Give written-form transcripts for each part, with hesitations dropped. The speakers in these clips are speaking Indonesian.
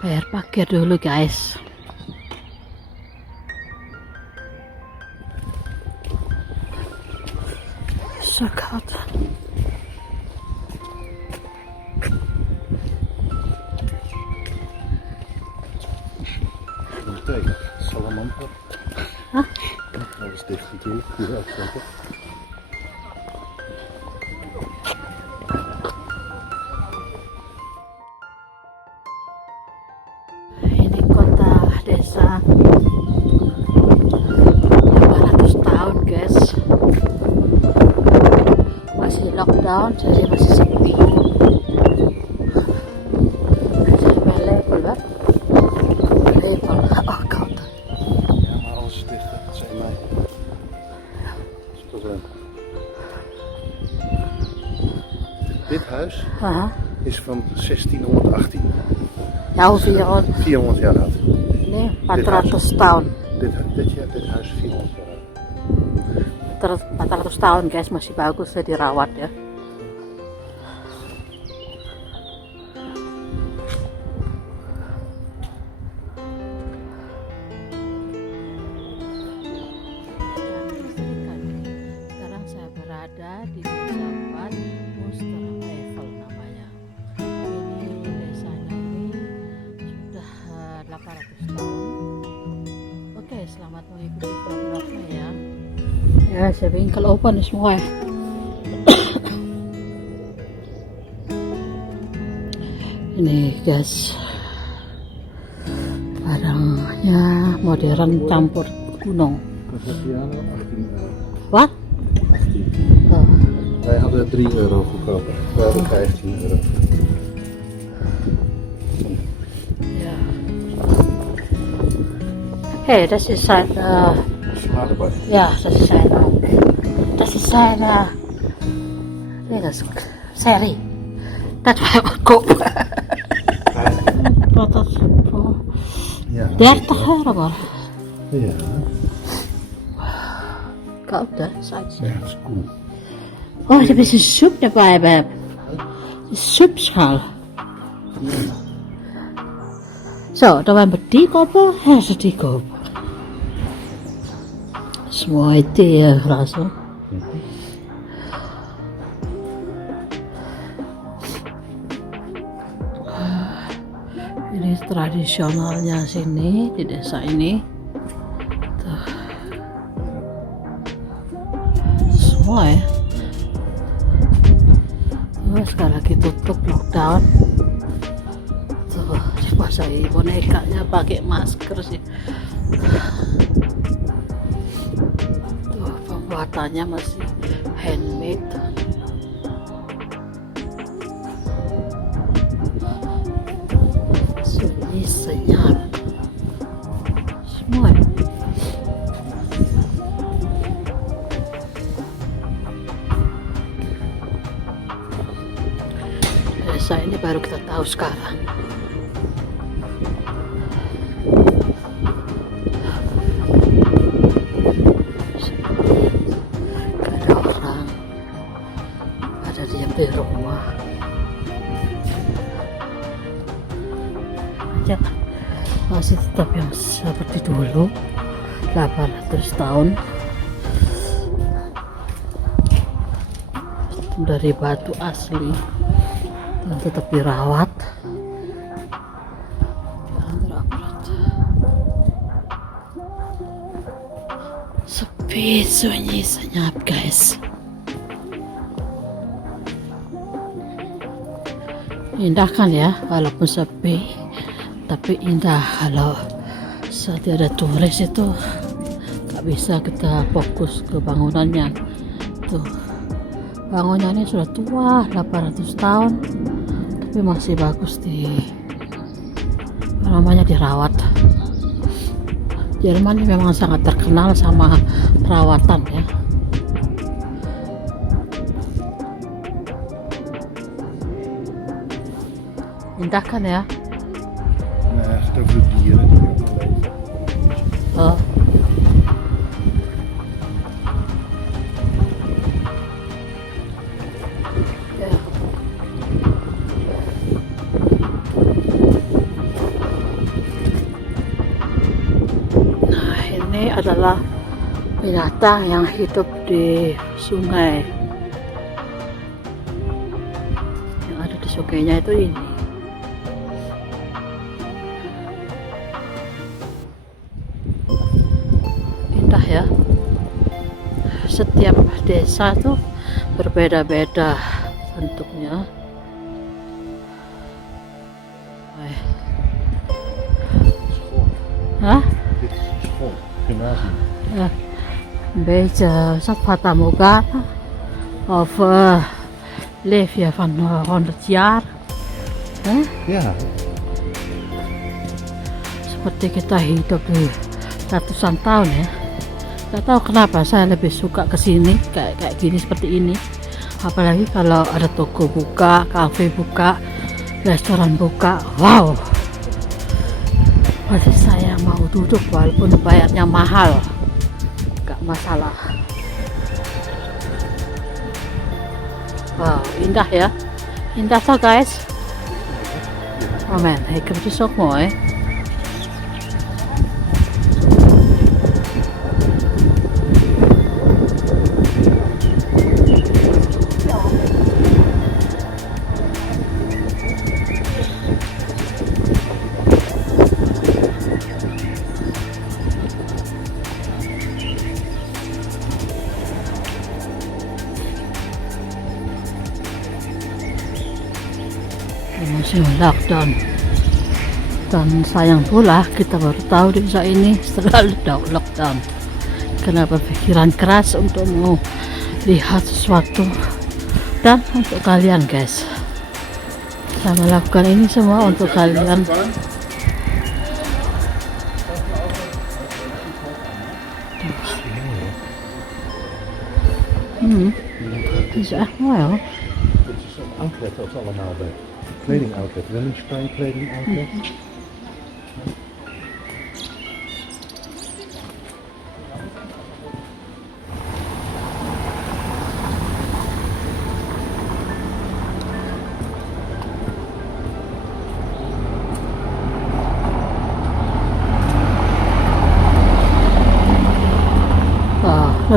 Bayar parkir dulu guys. So koud. Salamanca. Hah? Dat is dicht natuurlijk. Hier afzetten. Ini kota desa 800 tahun guys. Masih lockdown jadi masih sepi. Oh koud. Ja, maar alles is dicht. Dat zei mij. Dat is het probleem. Dit huis is van 1618. Ja, hoeveel? 400 jaar oud. Nee, 400 tahun. Dit huis is 400 jaar oud. 400 tahun guys, masih bagus ya, dirawat ya. Sekarang saya berada di desa namanya. Ini desanya ini sudah 800 tahun. Oke, selamat mengikuti vlognya ya. Ya, saya bengkel open semua ya. Ini guys, barangnya modern campur kuno. Wat? 18 euro. Wij hadden 3 euro goedkoper. We hadden 15 euro. Ja. Hey, dat is zijn. Sladebak. Ja, dat is zijn. Dat is zijn. Nee, dat is serie. Dat wij wel kopen. Wat dat? Ja. 30 euro maar. Ja. Koud hè, sausje. Ja, dat is cool. Oh, er is een soep erbij bij. Een soepschaal. Zo, dan hebben we die kopen en ze die kopen. Dat is mooi theeglas hoor. Ini tradisionalnya sini di desa ini. Tuh. Semua ya. Tuh, sekarang lagi tutup lockdown. Tuh, dipasai bonekanya pakai masker sih. Tuh, pembuatannya masih handmade. Sunyi senyap semua. Desa ini baru kita tahu sekarang. Ada orang, ada diam di rumah. Ya, masih tetap yang seperti dulu 800 tahun dari batu asli dan tetap dirawat dan terawat. Sepi, sunyi, senyap guys. Indah kan ya, walaupun sepi tapi indah. Kalau saat ada turis itu nggak bisa kita fokus ke bangunannya. Tuh, bangunannya sudah tua 800 tahun tapi masih bagus, namanya dirawat. Jerman ini memang sangat terkenal sama perawatan ya. Indah kan ya. Nee, het is over de dieren die hier leven. Oh. adalah binatang yang hidup di sungai. Yang ada di sungainya itu ini. Indah ya. Setiap desa tuh berbeda-beda bentuknya. Hah? Dit is school, gymnasium. Ja, een beetje fata morgana of leef je van 100 jaar. Ja. Seperti kita hidup di ratusan tahun ya. Gak tahu kenapa saya lebih suka kesini kayak gini seperti ini. Apalagi kalau ada toko buka, kafe buka, restoran buka. Wow. Pasti saya mau duduk walaupun bayarnya mahal. Gak masalah. Wow, indah ya. Indah toh guys. Oh man, ik heb het dus ook mooi. Masih lockdown, dan sayang pula kita baru tahu desa ini setelah lockdown. Kenapa pikiran keras untuk mau lihat sesuatu, dan untuk kalian guys, saya melakukan ini semua untuk kalian. Het is echt mooi hoor. Dit is een outlet als allemaal bij. Kleding outlet, running spray kleding outlet.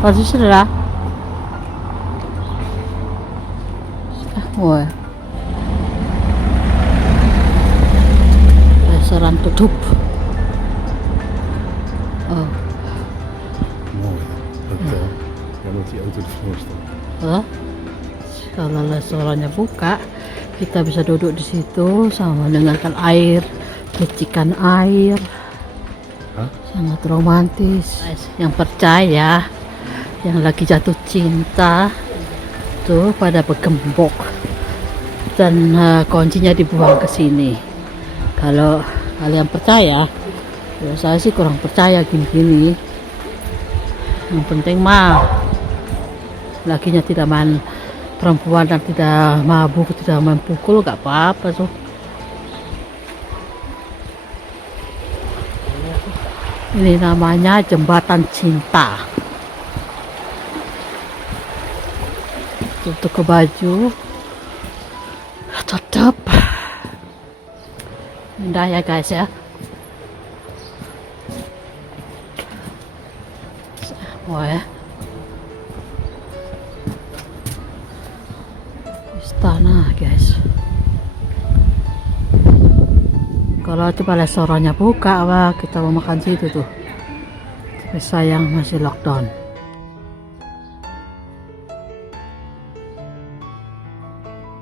Wat is er daar? Echt mooi. Restoran tutup. Oh. Mooi. Dan moet die auto ervoor staan. Kalau restorannya buka, kita bisa duduk di situ sama mendengarkan air, percikan air. Sangat romantis. Yang percaya, yang lagi jatuh cinta tuh pada bergembok dan kuncinya dibuang ke sini. Kalau kalian percaya, ya saya sih kurang percaya gini-gini. Yang penting mah lakinya tidak main perempuan dan tidak mabuk, tidak main pukul, gak apa-apa tuh. Ini namanya jembatan cinta. Tutup ke baju, tutup. Indah ya guys ya. Wah ya. Istana guys. Kalau coba restorannya buka, wah kita mau makan situ tuh. Tapi sayang masih lockdown.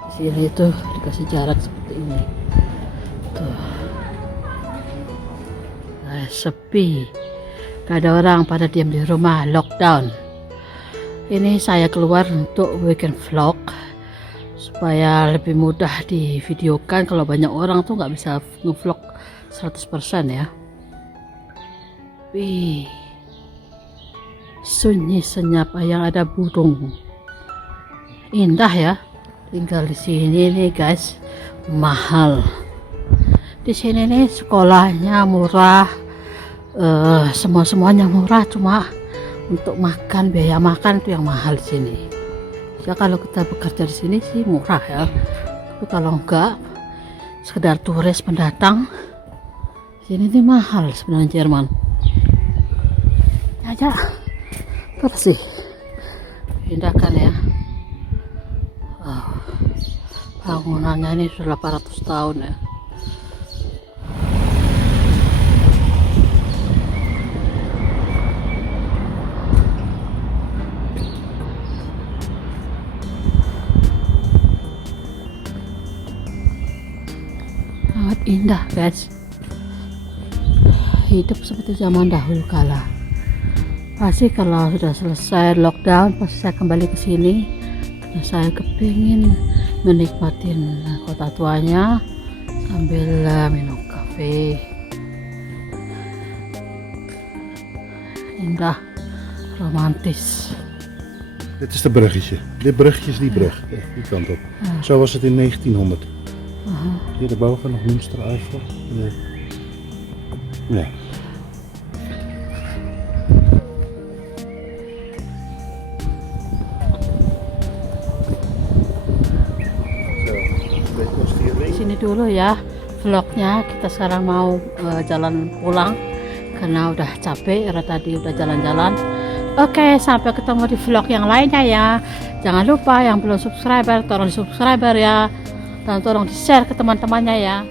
Di sini tuh dikasih jarak seperti ini. Tuh. Nah, sepi. Gak ada orang, pada diam di rumah, lockdown. Ini saya keluar untuk weekend vlog supaya lebih mudah divideokan. Kalau banyak orang tuh nggak bisa ngevlog 100% ya. Wih, sunyi senyap, yang ada burung. Indah ya. Tinggal di sini nih guys, mahal. Di sini nih sekolahnya murah, semuanya murah, cuma untuk makan, biaya makan itu yang mahal di sini. Ya kalau kita bekerja di sini sih murah ya, tapi kalau enggak, sekedar turis pendatang, sini nih mahal sebenarnya Jerman. aja bersih, indah kan ya. Wow. Bangunannya ini sudah 800 tahun ya. Sangat indah guys, hidup seperti zaman dahulu kala. Pasti kalau sudah selesai lockdown pasti saya kembali ke sini karena saya kepingin menikmati kota tuanya sambil minum kafe. Indah, romantis. Dit is de bruggetje. Dit bruggetje is die brug. Die kant op. Zo was het in 1900. Hier daarboven nog Münster-Eifel. Nee. Di sini dulu ya vlognya. Kita sekarang mau jalan pulang karena udah capek. Karena tadi udah jalan-jalan. Oke, sampai ketemu di vlog yang lainnya ya. Jangan lupa yang belum subscriber, tolong subscriber ya. Dan tolong di share ke teman-temannya ya.